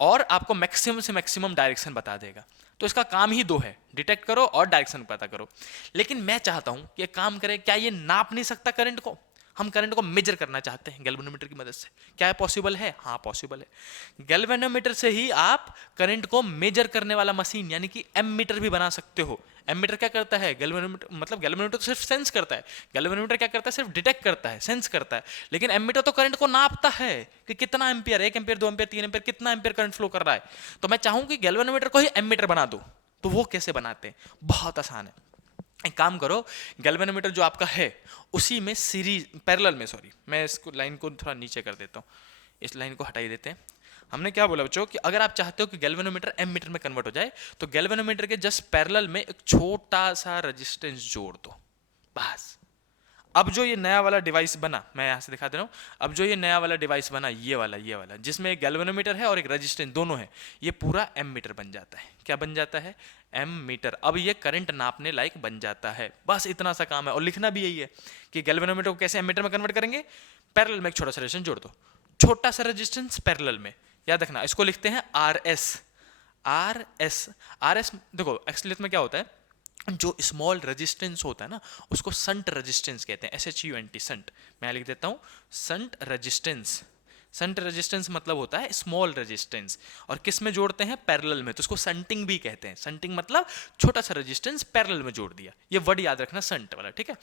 और आपको मैक्सिमम से मैक्सिमम डायरेक्शन बता देगा। तो इसका काम ही दो है, डिटेक्ट करो और डायरेक्शन पता करो। लेकिन मैं चाहता हूं कि ये काम करे, क्या ये नाप नहीं सकता करंट को? हम करंट को मेजर करना चाहते हैं गैल्वेनोमीटर की मदद से। क्या है पॉसिबल है? हाँ पॉसिबल है। गैल्वेनोमीटर से ही आप करंट को मेजर करने वाला मशीन यानी कि एमीटर भी बना सकते हो। एमीटर क्या करता है? गैल्वेनोमीटर मतलब गैल्वेनोमीटर तो सिर्फ सेंस करता है, गैल्वेनोमीटर क्या करता है? सिर्फ डिटेक्ट करता है, सेंस करता है। लेकिन एमीटर तो करंट को नापता है कि कितना एम्पियर, 1 एम्पियर, 2 एम्पियर, 3 एम्पियर, कितना एम्पियर करंट फ्लो कर रहा है। तो मैं चाहूं कि गैल्वेनोमीटर को ही एमीटर बना दो। तो वो कैसे बनाते हैं? बहुत आसान है। एक काम करो, गैल्वेनोमीटर जो आपका है उसी में सीरीज पैरेलल में, सॉरी मैं इसको लाइन को थोड़ा नीचे कर देता हूँ, इस लाइन को हटाई देते हैं। हमने क्या बोला बच्चों कि अगर आप चाहते हो कि गैल्वेनोमीटर एमीटर में कन्वर्ट हो जाए तो गैल्वेनोमीटर के जस्ट पैरेलल में एक छोटा सा रेजिस्टेंस जोड़ दो, बस। अब जो ये नया वाला डिवाइस बना, मैं यहाँ से दिखा दे रहा हूँ, अब जो ये नया वाला डिवाइस बना, ये वाला जिसमें एक गैल्वेनोमीटर है और एक रेजिस्टेंस दोनों है, ये पूरा एमीटर बन जाता है। क्या बन जाता है? एमीटर। अब ये करंट नापने लायक बन जाता है। बस इतना सा काम है और लिखना भी यही है कि गैल्वेनोमीटर को कैसे एमीटर में कन्वर्ट करेंगे। पैरेलल में एक छोटा सा रेजिस्टेंस जोड़ दो, छोटा सा रेजिस्टेंस पैरेलल में, याद रखना इसको लिखते हैं आरएस। आरएस देखो एक्चुअली में क्या होता है, जो स्मॉल रेजिस्टेंस होता है ना उसको संट रेजिस्टेंस कहते हैं, SHUNT, संट। मैं लिख देता हूं संट रेजिस्टेंस। संट रेजिस्टेंस मतलब होता है स्मॉल रेजिस्टेंस, और किस में जोड़ते हैं? पैरेलल में, तो उसको संटिंग भी कहते हैं। संटिंग मतलब छोटा सा रेजिस्टेंस पैरेलल में जोड़ दिया, ये वर्ड याद रखना संट वाला, ठीक है।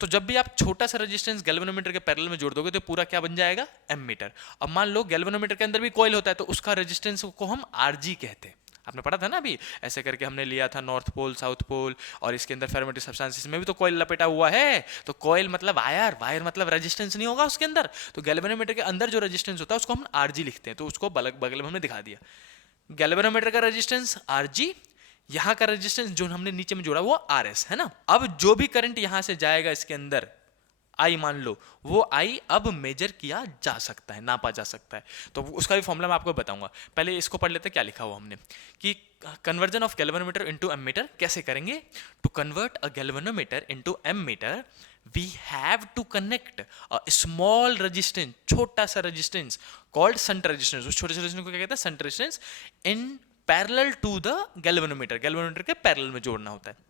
तो जब भी आप छोटा सा रेजिस्टेंस गैल्वेनोमीटर के पैरेलल में जोड़ दोगे तो पूरा क्या बन जाएगा? एमीटर। अब मान लो गैल्वेनोमीटर के अंदर भी कॉइल होता है तो उसका रेजिस्टेंस को हम RG कहते हैं। आपने पढ़ा था ना अभी, ऐसे करके हमने लिया था नॉर्थ पोल, साउथ पोल, और इसके अंदर फेरोमेटिक सब्सटेंसेस में भी तो कॉइल लपेटा हुआ है। तो कॉइल मतलब वायर, वायर मतलब रेजिस्टेंस नहीं होगा उसके अंदर। तो गैल्वेनोमीटर के अंदर जो रेजिस्टेंस होता है उसको हम RG लिखते हैं, तो उसको बगल में हमने दिखा दिया। गैल्वेनोमीटर का रेजिस्टेंस RG, यहाँ का रेजिस्टेंस जो हमने नीचे में जोड़ा वो RS है ना। अब जो भी करंट यहाँ से जाएगा इसके अंदर, आई मान लो, वो आई अब मेजर किया जा सकता है, नापा जा सकता है। तो उसका भी फॉर्मूला मैं आपको बताऊंगा। पहले इसको पढ़ लेते, क्या लिखा हुआ हमने कि conversion of galvanometer into ammeter कैसे करेंगे। To convert a galvanometer into ammeter we have to connect a small resistance, छोटा सा रेजिस्टेंस कॉल्ड संट रेजिस्टेंस। उस छोटे से रेजिस्टेंस को क्या कहते हैं? Shunt resistance. In parallel to the galvanometer, galvanometer के पैरेलल में जोड़ना होता है।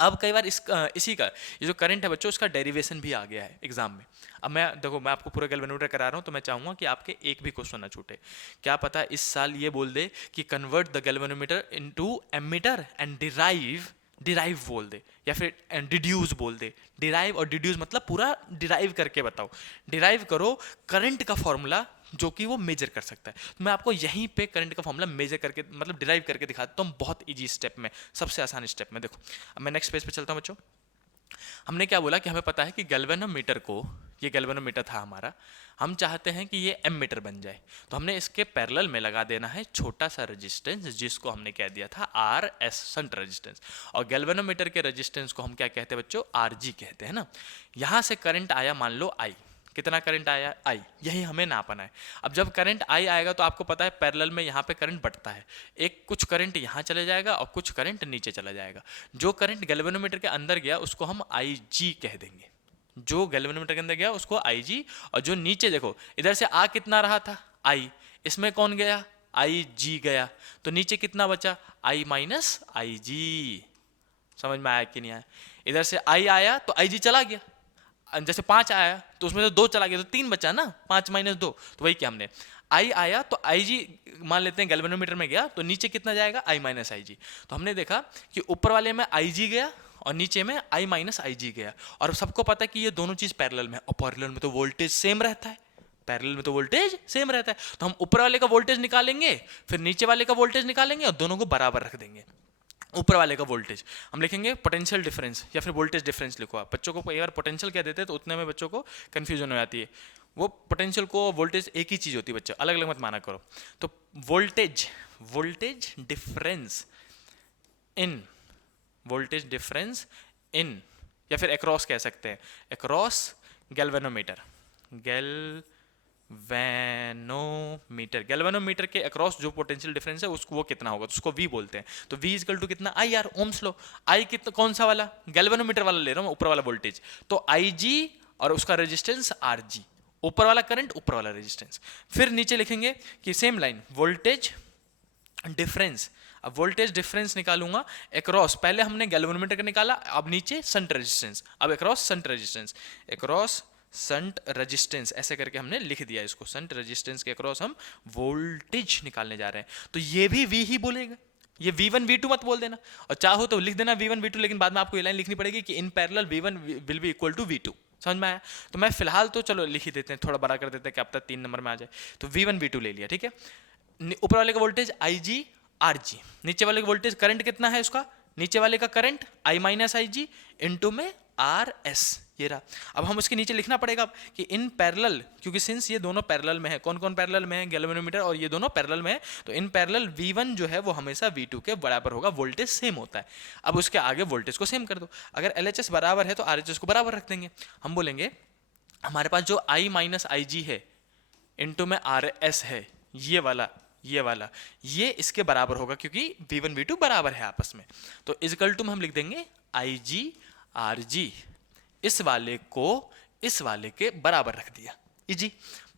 अब कई बार इसी का ये जो करंट है बच्चों, उसका डेरिवेशन भी आ गया है एग्जाम में। अब मैं देखो, मैं आपको पूरा गैल्वेनोमीटर करा रहा हूँ तो मैं चाहूँगा कि आपके एक भी क्वेश्चन ना छूटे। क्या पता इस साल ये बोल दे कि convert the galvanometer into ammeter and derive बोल दे, या फिर डिड्यूस बोल दे। डिराइव और डिड्यूस मतलब पूरा डिराइव करके बताओ। डिराइव करो करंट का फॉर्मूला जो कि वो मेजर कर सकता है। तो मैं आपको यहीं पे करंट का फॉर्मूला मेजर करके मतलब डिराइव करके दिखा देता हूँ, बहुत इजी स्टेप में, सबसे आसान स्टेप में। देखो अब मैं नेक्स्ट पेज पे चलता हूँ बच्चों। हमने क्या बोला कि हमें पता है कि गैल्वेनोमीटर को, ये गैल्वेनोमीटर था हमारा, हम चाहते हैं कि ये एमीटर बन जाए। तो हमने इसके पैरेलल में लगा देना है छोटा सा रेजिस्टेंस जिसको हमने कह दिया था RS, संट रेजिस्टेंस। और गैल्वेनोमीटर के रेजिस्टेंस को हम क्या कहते हैं बच्चों? RG कहते हैं ना। यहाँ से करंट आया मान लो I, कितना करंट आया? I, यही हमें नापना है। अब जब करंट I आएगा तो आपको पता है पैरेलल में यहाँ पे करंट बढ़ता है, एक कुछ करंट यहाँ चले जाएगा और कुछ करंट नीचे चला जाएगा। जो करंट गैल्वेनोमीटर के अंदर गया उसको हम IG कह देंगे, जो गैल्वेनोमीटर के अंदर गया उसको IG। और जो नीचे देखो इधर से आ कितना रहा था? I, इसमें कौन गया? IG गया, तो नीचे कितना बचा? I minus IG। समझ में आया कि नहीं आया? इधर से I आया तो IG चला गया, जैसे 5 आया तो उसमें से 2 चला गया तो 3 बचा ना, 5 माइनस 2। तो वही क्या हमने I आया तो IG मान लेते हैं गैल्वेनोमीटर में गया, तो नीचे कितना जाएगा? I minus IG। तो हमने देखा कि ऊपर वाले में IG गया और नीचे में I माइनस IG गया। और सबको पता है कि ये दोनों चीज पैरेलल में, और पैरेलल में तो वोल्टेज सेम रहता है, पैरेलल में तो वोल्टेज सेम रहता है, तो हम ऊपर वाले का वोल्टेज निकालेंगे, फिर नीचे वाले का वोल्टेज निकालेंगे और दोनों को बराबर रख देंगे। ऊपर वाले का वोल्टेज हम लिखेंगे पोटेंशियल डिफरेंस या फिर वोल्टेज डिफरेंस लिखो आप। बच्चों को कई बार पोटेंशियल कह देते हैं तो उतने में बच्चों को कंफ्यूजन हो जाती है। वो पोटेंशियल को वोल्टेज एक ही चीज़ होती है बच्चों, अलग अलग मत माना करो। तो voltage difference in, voltage difference in, या फिर अक्रॉस कह सकते हैं, अक्रॉस गैल्वेनोमीटर, गैल्वेनोमीटर के अक्रॉस जो पोटेंशियल डिफरेंस है उसको वो कितना होगा, तो उसको V बोलते हैं। तो V इजकल टू कितना, आई आर, ओम्स लो। आई कितना, कौन सा वाला, गैल्वेनोमीटर वाला ले रहा हूँ, ऊपर वाला वोल्टेज, तो IG और उसका रेजिस्टेंस RG, ऊपर वाला करंट, ऊपर वाला रेजिस्टेंस। फिर नीचे लिखेंगे कि सेम लाइन, वोल्टेज डिफरेंस। अब वोल्टेज डिफरेंस निकालूंगा अक्रॉस, पहले हमने गैल्वेनोमीटर का निकाला, अब नीचे शंट रेजिस्टेंस, अब across shunt resistance, across shunt resistance, ऐसे करके हमने लिख दिया इसको। शंट रेजिस्टेंस के अक्रॉस हम वोल्टेज निकालने जा रहे हैं, तो ये भी V ही बोलेगा, ये V1 V2 मत बोल देना, और चाहो तो लिख देना V1 V2, लेकिन बाद में आपको ये लाइन लिखनी पड़ेगी कि in parallel V1 will be equal to V2। समझ में आया? तो मैं फिलहाल तो चलो लिख ही देते हैं, थोड़ा बड़ा कर देते हैं, क्या पता 3 नंबर में आ जाए। तो V1 V2 ले लिया, ठीक है। ऊपर वाले का वोल्टेज IG RG, नीचे वाले का वोल्टेज करंट कितना है उसका, नीचे वाले का current I minus IG into में RS, ये रहा। अब हम उसके नीचे लिखना पड़ेगा कि इन पैरेलल, क्योंकि सिंस ये दोनों पैरेलल में है, कौन कौन पैरेलल में है, गैल्वेनोमीटर और ये दोनों पैरेलल में है, तो इन पैरेलल V1 जो है वो हमेशा V2 के बराबर होगा, वोल्टेज सेम होता है। अब उसके आगे वोल्टेज को सेम कर दो, अगर LHS बराबर है तो RHS को बराबर रख देंगे। हम बोलेंगे हमारे पास जो I माइनस IG है इंटू में RS है, ये इसके बराबर होगा, क्योंकि V1 V2 बराबर है आपस में। तो इजकल टू में हम लिख देंगे IG RG, इस वाले को इस वाले के बराबर रख दिया, इजी।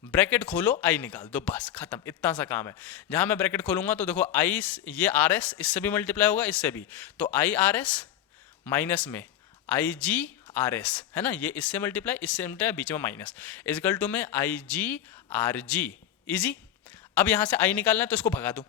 ब्रैकेट खोलो, I निकाल दो, बस खत्म, इतना सा काम है। जहां मैं ब्रैकेट खोलूंगा तो देखो I, ये RS इससे भी मल्टीप्लाई होगा, इससे भी, तो IRS माइनस में IG RS है ना, ये इससे मल्टीप्लाई, इससे मल्टीप्लाई, बीच में माइनस, इजकल टू में IG RG, इजी। अब यहां से I निकालना है तो इसको भगा दो,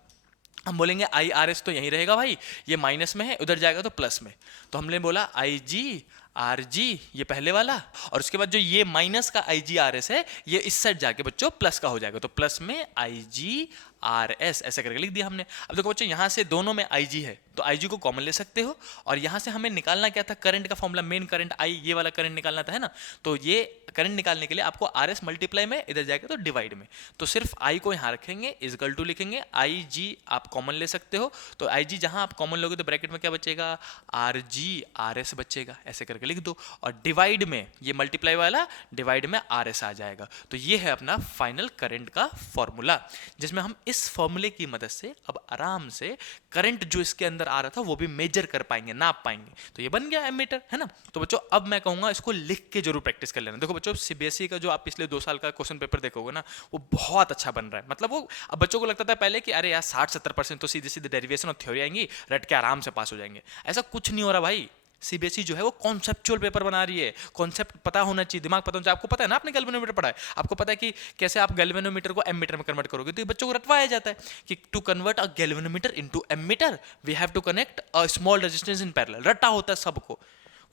हम बोलेंगे IRS तो यहीं रहेगा भाई, ये माइनस में है, उधर जाएगा तो प्लस में, तो हमने बोला IG RG ये पहले वाला, और उसके बाद जो ये माइनस का IG RS है ये इस साइड जाके बच्चों प्लस का हो जाएगा, तो प्लस में IG RS ऐसे करके लिख दिया हमने। अब देखो बच्चों यहाँ से दोनों में IG है तो IG को कॉमन ले सकते हो, और यहाँ से हमें निकालना क्या था, करंट का फॉर्मूला, मेन करंट I, ये वाला करंट निकालना था, है ना। तो ये करंट निकालने के लिए आपको RS मल्टीप्लाई में, इधर जाएगा तो डिवाइड में, तो सिर्फ I को यहाँ रखेंगे, इजकल टू लिखेंगे, IG आप कॉमन ले सकते हो, तो IG जहाँ आप कॉमन लोगे तो ब्रैकेट में क्या बचेगा, RG RS बचेगा, ऐसे करके लिख दो, और डिवाइड में ये मल्टीप्लाई वाला डिवाइड में RS आ जाएगा। तो ये है अपना फाइनल करंट का फॉर्मूला, जिसमें हम इस फॉर्मूले की मदद से अब आराम से करंट जो इसके अंदर आ रहा था वो भी मेजर कर पाएंगे, नाप पाएंगे। तो ये बन गया एमीटर, है ना। तो बच्चों अब मैं कहूंगा इसको लिख के जरूर प्रैक्टिस कर लेना। देखो बच्चों CBSE का जो आप पिछले 2 साल का क्वेश्चन पेपर देखोगे ना, वो बहुत अच्छा बन रहा है। मतलब वो अब बच्चों को लगता था पहले कि अरे यार 60-70% तो सीधे सीधे डेरिवेशन और थ्योरी आएंगी, रट के आराम से पास हो जाएंगे। ऐसा कुछ नहीं हो रहा भाई। CBSE जो है वो कॉन्सेप्चुअल पेपर बना रही है, कॉन्सेप्ट पता होना चाहिए, दिमाग पता होना चाहिए। आपको पता है ना, आपने गैल्वेनोमीटर पढ़ा है, आपको पता है कि कैसे आप गैल्वेनोमीटर को एमीटर में कन्वर्ट करोगे। तो ये बच्चों को रटवाया जाता है कि to convert a galvanometer into ammeter we have to connect a small resistance in parallel. रटा होता है सबको।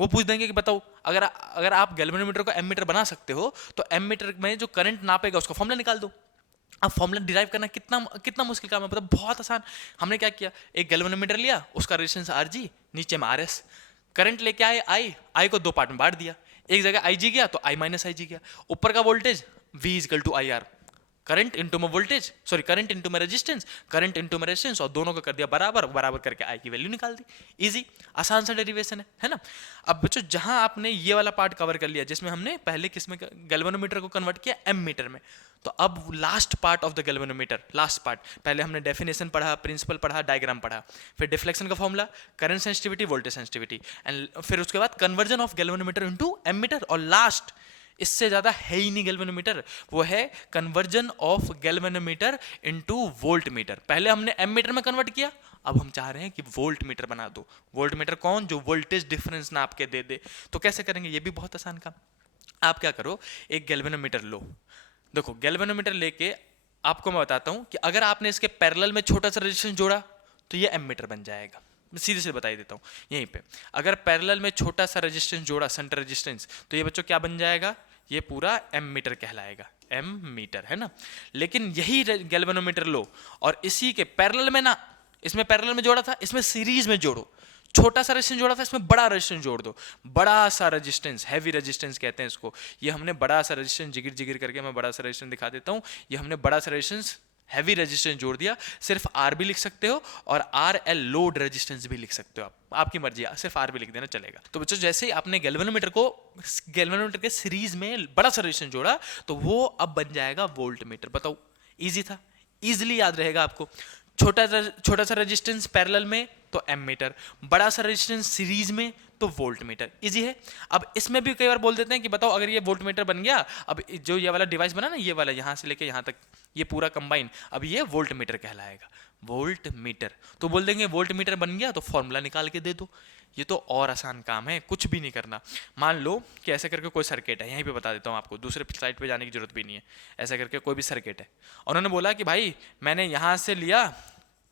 वो पूछ देंगे कि बताओ अगर आप गैल्वेनोमीटर को एमीटर बना सकते हो तो एमीटर में जो करंट नापेगा उसका फॉर्मूला निकाल दो। अब फॉर्मूला डिराइव करना कितना मुश्किल काम है, मतलब बहुत आसान। हमने क्या किया, एक गैल्वेनोमीटर लिया, उसका रेजिस्टेंस RG, नीचे में RS, करंट लेके आए I को 2 पार्ट में बांट दिया, एक जगह IG गया तो I माइनस IG गया, ऊपर का voltage V equal to IR, current into में वोल्टेज, सॉरी करंट इंटू में रेजिस्टेंस, करंट इंटू में रेजिस्टेंस, और दोनों को कर दिया बराबर करके I की वैल्यू निकाल दी। इजी, आसान सा डेरिवेशन है ना। अब बच्चों जहां आपने ये वाला पार्ट कवर कर लिया, जिसमें हमने पहले किसमें गैल्वेनोमीटर को कन्वर्ट किया एमीटर में, तो अब last part of the galvanometer, last part, पहले हमने डेफिनेशन पढ़ा, प्रिंसिपल पढ़ा, डायग्राम पढ़ा, फिर डिफ्लेक्शन का formula, current sensitivity, voltage sensitivity, and फिर उसके बाद conversion of galvanometer into ammeter, और लास्ट इससे ज्यादा है ही नहीं गैल्वेनोमीटर, वो है conversion of galvanometer into voltmeter. पहले हमने एमीटर में कन्वर्ट किया, अब हम चाह रहे हैं कि वोल्ट मीटर बना दो। वोल्ट मीटर कौन, जो वोल्टेज डिफरेंस नाप के दे। तो कैसे करेंगे, ये भी बहुत आसान काम। आप क्या करो, एक गैल्वेनोमीटर लो, देखो गैल्वेनोमीटर लेके आपको मैं बताता हूं कि अगर आपने इसके पैरेलल में छोटा सा रेजिस्टेंस जोड़ा तो ये एमीटर बन जाएगा। मैं सीधे से बता ही देता हूं यहीं पे, अगर पैरेलल में छोटा सा रेजिस्टेंस जोड़ा, शंट रेजिस्टेंस, तो ये बच्चों क्या बन जाएगा, ये पूरा एमीटर कहलाएगा। एम मीटर, है ना। लेकिन यही गैल्वेनोमीटर लो और इसी के पैरेलल में ना, इसमें पैरेलल में जोड़ा था, इसमें सीरीज में जोड़ो। छोटा सा रेजिस्टेंस जोड़ा था, इसमें बड़ा रेजिस्टेंस जोड़ दो। बड़ा सा रेजिस्टेंस, हैवी रेजिस्टेंस कहते हैं इसको। ये हमने बड़ा सा रेजिस्टेंस जिगिर जिगिर करके, मैं बड़ा सा रेजिस्टेंस दिखा देता हूँ। ये हमने बड़ा सा रेजिस्टेंस, हैवी रेजिस्टेंस जोड़ दिया। सिर्फ आर भी लिख सकते हो और आर एल लोड रेजिस्टेंस भी लिख सकते हो आप, आपकी मर्जी है, सिर्फ आर भी लिख देना चलेगा। तो बच्चों जैसे ही आपने गैल्वेनोमीटर के सीरीज में बड़ा सा रेजिस्टेंस जोड़ा, तो वो अब बन जाएगा वोल्ट मीटर। बताओ, इजी था, इजीली याद रहेगा आपको। छोटा सा रेजिस्टेंस पैरेलल में तो एम मीटर, बड़ा सा रेजिस्टेंस सीरीज में तो वोल्ट मीटर। इजी है। अब इसमें भी कई बार बोल देते हैं कि बताओ अगर ये वोल्ट मीटर बन गया, अब जो ये वाला डिवाइस बना ना, ये वाला यहां से लेके यहां तक, ये पूरा कंबाइन, अब ये वोल्ट मीटर कहलाएगा, वोल्ट मीटर। तो बोल देंगे वोल्ट मीटर बन गया तो फॉर्मूला निकाल के दे दो। ये तो और आसान काम है, कुछ भी नहीं करना। मान लो कि ऐसे करके कोई सर्किट है, यहीं पे बता देता हूँ आपको, दूसरे स्लाइड पे जाने की जरूरत भी नहीं है। ऐसा करके कोई भी सर्किट है और उन्होंने बोला कि भाई मैंने यहाँ से लिया,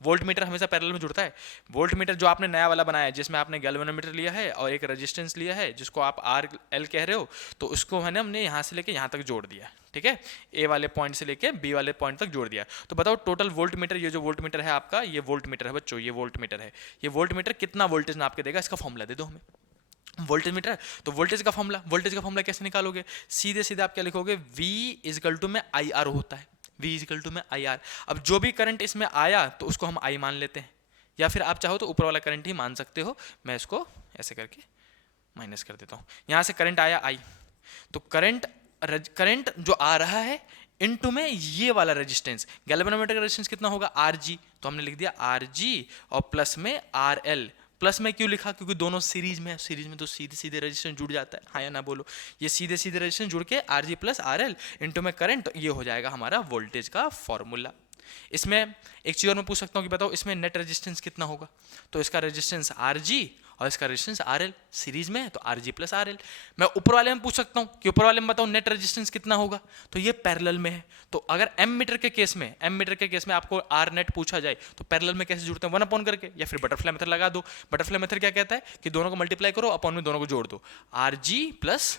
वोल्ट मीटर हमेशा पैरेलल में जुड़ता है। वोल्ट मीटर जो आपने नया वाला बनाया है, जिसमें आपने गैल्वेनोमीटर लिया है और एक रेजिस्टेंस लिया है जिसको आप आर एल कह रहे हो, तो उसको है ना हमने यहाँ से लेके यहाँ तक जोड़ दिया, ठीक है। ए वाले पॉइंट से लेके बी वाले पॉइंट तक जोड़ दिया। तो बताओ टोटल वोल्ट मीटर, ये जो वोल्ट मीटर है आपका, ये वोल्ट मीटर है बच्चों, ये वोल्ट मीटर है। ये वोल्ट मीटर कितना वोल्टेज नाप के देगा, इसका फॉर्मूला दे दो हमें। वोल्टेज मीटर, तो वोल्टेज का फॉर्मूला कैसे निकालोगे? सीधे सीधे आप क्या लिखोगे, V इजकल टू में आई आर होता है, V इजकल टू में आई आर। अब जो भी करंट इसमें आया तो उसको हम I मान लेते हैं, या फिर आप चाहो तो ऊपर वाला करंट ही मान सकते हो। मैं इसको ऐसे करके माइनस कर देता हूँ। यहाँ से करंट आया I, तो करंट जो आ रहा है इनटू में ये वाला रेजिस्टेंस, गैल्वेनोमीटर का रेजिस्टेंस कितना होगा, Rg, तो हमने लिख दिया Rg और प्लस में RL। प्लस में क्यों लिखा, क्योंकि दोनों सीरीज में है, सीरीज में तो सीधे सीधे रेजिस्टेंस जुड़ जाता है, हाँ या ना बोलो। ये सीधे सीधे रेजिस्टेंस जुड़ के Rg प्लस RL इनटू में करंट, तो ये हो जाएगा हमारा वोल्टेज का फॉर्मूला। इसमें एक चीज और मैं पूछ सकता हूँ कि बताओ इसमें नेट रेजिस्टेंस कितना होगा, तो इसका रेजिस्टेंस Rg और इसका रेजिस्टेंस RL, सीरीज में है तो Rg प्लस RL। मैं ऊपर वाले में पूछ सकता हूँ कि ऊपर वाले में बताओ नेट रेजिस्टेंस कितना होगा, तो ये पैरेलल में है। तो अगर एम मीटर के केस में आपको आर नेट पूछा जाए तो पैरेलल में कैसे जुड़ते हैं, 1 अपॉन करके, या फिर बटरफ्लाई मेथड लगा दो। बटरफ्लाई मेथड क्या कहता है कि दोनों को मल्टीप्लाई करो, अपॉन में दोनों को जोड़ दो, Rg प्लस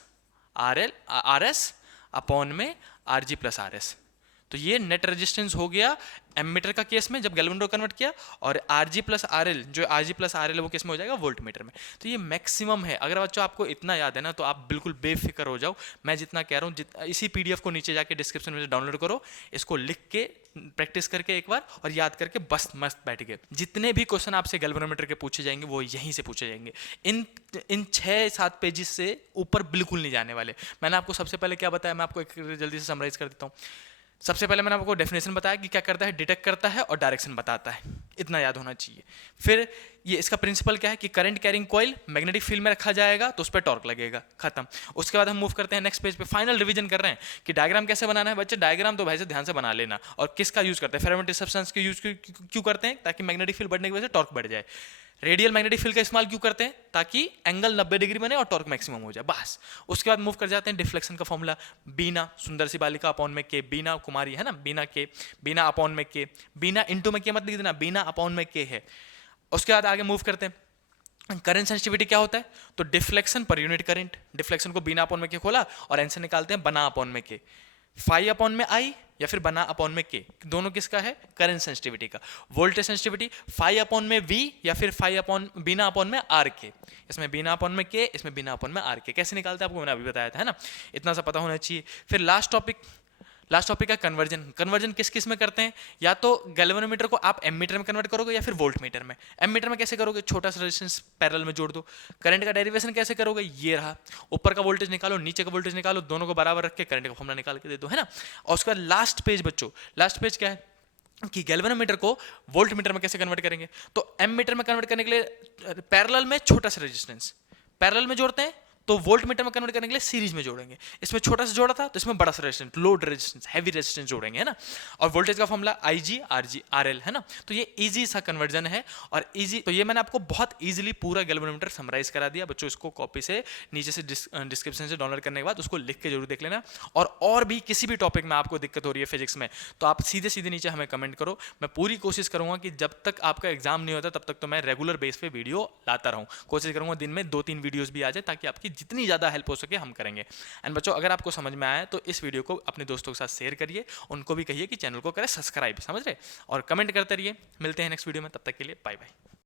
RS अपॉन में Rg प्लस RS। तो ये नेट रेजिस्टेंस हो गया एम मीटर का केस में जब गैल्वेनोमीटर कन्वर्ट किया, और Rg प्लस RL, जो Rg प्लस RL वो केस में हो जाएगा वोल्ट मीटर में। तो ये मैक्सिमम है। अगर बच्चों आपको इतना याद है ना तो आप बिल्कुल बेफिक्र हो जाओ। मैं जितना कह रहा हूँ, इसी PDF को नीचे जाके डिस्क्रिप्शन में डाउनलोड करो, इसको लिख के प्रैक्टिस करके एक बार और याद करके बस मस्त बैठ गए। जितने भी क्वेश्चन आपसे गैल्वेनोमीटर के पूछे जाएंगे वो यहीं से पूछे जाएंगे, इन 6-7 पेजेस से ऊपर बिल्कुल नहीं जाने वाले। मैंने आपको सबसे पहले क्या बताया, मैं आपको एक जल्दी से समराइज कर देता हूँ। सबसे पहले मैंने आपको डेफिनेशन बताया कि क्या करता है, डिटेक्ट करता है और डायरेक्शन बताता है, इतना याद होना चाहिए। फिर ये इसका प्रिंसिपल क्या है कि current carrying coil magnetic field में रखा जाएगा तो उस पर टॉर्क लगेगा, खत्म। उसके बाद हम मूव करते हैं नेक्स्ट पेज पे, फाइनल रिवीजन कर रहे हैं कि डायग्राम कैसे बनाना है। बच्चे डायग्राम तो भाई से ध्यान से बना लेना, और किसका यूज करते हैं, फेरोमैग्नेटिक सब्सटेंस के यूज क्यों करते हैं, ताकि मैग्नेटिक फील्ड बढ़ने की वजह से टॉर्क बढ़ जाए। रेडियल मैग्नेटिक फील्ड का इस्तेमाल क्यों करते हैं, ताकि एंगल 90 डिग्री बने और टॉर्क मैक्सिमम हो जाए, बस। उसके बाद मूव कर जाते हैं डिफ्लेक्शन का फॉर्मूला, बीना सुंदर सी बालिका अपॉन में के, बीना कुमारी है ना, बीना के, बीना अपॉन में के, बीना इंटू में के मत लिख देना, बीना अपॉन में के है। उसके बाद आगे मूव करते हैं, करंट सेंसिटिविटी क्या होता है, तो deflection per unit current, deflection को बीना अपॉन में के खोला और आंसर निकालते हैं बना अपॉन में के, फाई अपॉन में आई या फिर बना अपॉन में के, दोनों किसका है, करंट सेंसिटिविटी का। वोल्टेज सेंसिटिविटी फाई अपॉन में वी या फिर फाई अपॉन बीना अपॉन में आर के, इसमें बीना अपॉन में के, इसमें बीना अपॉन में आर के। कैसे निकालते हैं आपको मैंने अभी बताया था, है ना, इतना सा पता होना चाहिए। फिर लास्ट टॉपिक है कन्वर्जन। कन्वर्जन किस किस में करते हैं, या तो गैल्वेनोमीटर को आप एम मीटर में कन्वर्ट करोगे या फिर वोल्ट मीटर में। एम मीटर में कैसे करोगे, छोटा सा रेजिस्टेंस पैरेलल में जोड़ दो। करंट का डेरिवेशन कैसे करोगे, ये रहा, ऊपर का वोल्टेज निकालो, नीचे का वोल्टेज निकालो, दोनों को बराबर रख के करंट का फॉर्मूला निकाल के दे दो, है ना। और उसका लास्ट पेज बच्चों, लास्ट पेज क्या है कि गैल्वेनोमीटर को वोल्ट मीटर में कैसे कन्वर्ट करेंगे। तो एम मीटर में कन्वर्ट करने के लिए पैरेलल में छोटा सा रेजिस्टेंस पैरेलल में जोड़ते हैं, तो वोल्ट मीटर में कन्वर्ट करने के लिए सीरीज में जोड़ेंगे। इसमें छोटा सा जोड़ा था तो इसमें बड़ा सा resistance, load resistance, heavy resistance जोड़ेंगे, है ना। और वोल्टेज का फॉर्मूला IG RG RL, है ना। तो ये इजी सा कन्वर्जन है और इजी, तो ये मैंने आपको बहुत इजीली पूरा गैल्वेनोमीटर समराइज करा दिया। बच्चों इसको कॉपी से नीचे से डिस्क्रिप्शन से डाउनलोड करने के बाद उसको लिख के जरूर देख लेना। और भी किसी भी टॉपिक में आपको दिक्कत हो रही है फिजिक्स में, तो आप सीधे सीधे नीचे हमें कमेंट करो। मैं पूरी कोशिश करूंगा कि जब तक आपका एग्जाम नहीं होता तब तक तो मैं रेगुलर बेस पे वीडियो लाता रहूं। कोशिश करूंगा दिन में 2-3 वीडियोस भी आ जाए ताकि आपकी जितनी ज़्यादा हेल्प हो सके हम करेंगे। एंड बच्चों, अगर आपको समझ में आया तो इस वीडियो को अपने दोस्तों के साथ शेयर करिए, उनको भी कहिए कि चैनल को करें सब्सक्राइब, समझ रहे, और कमेंट करते रहिए। मिलते हैं नेक्स्ट वीडियो में, तब तक के लिए बाय बाय।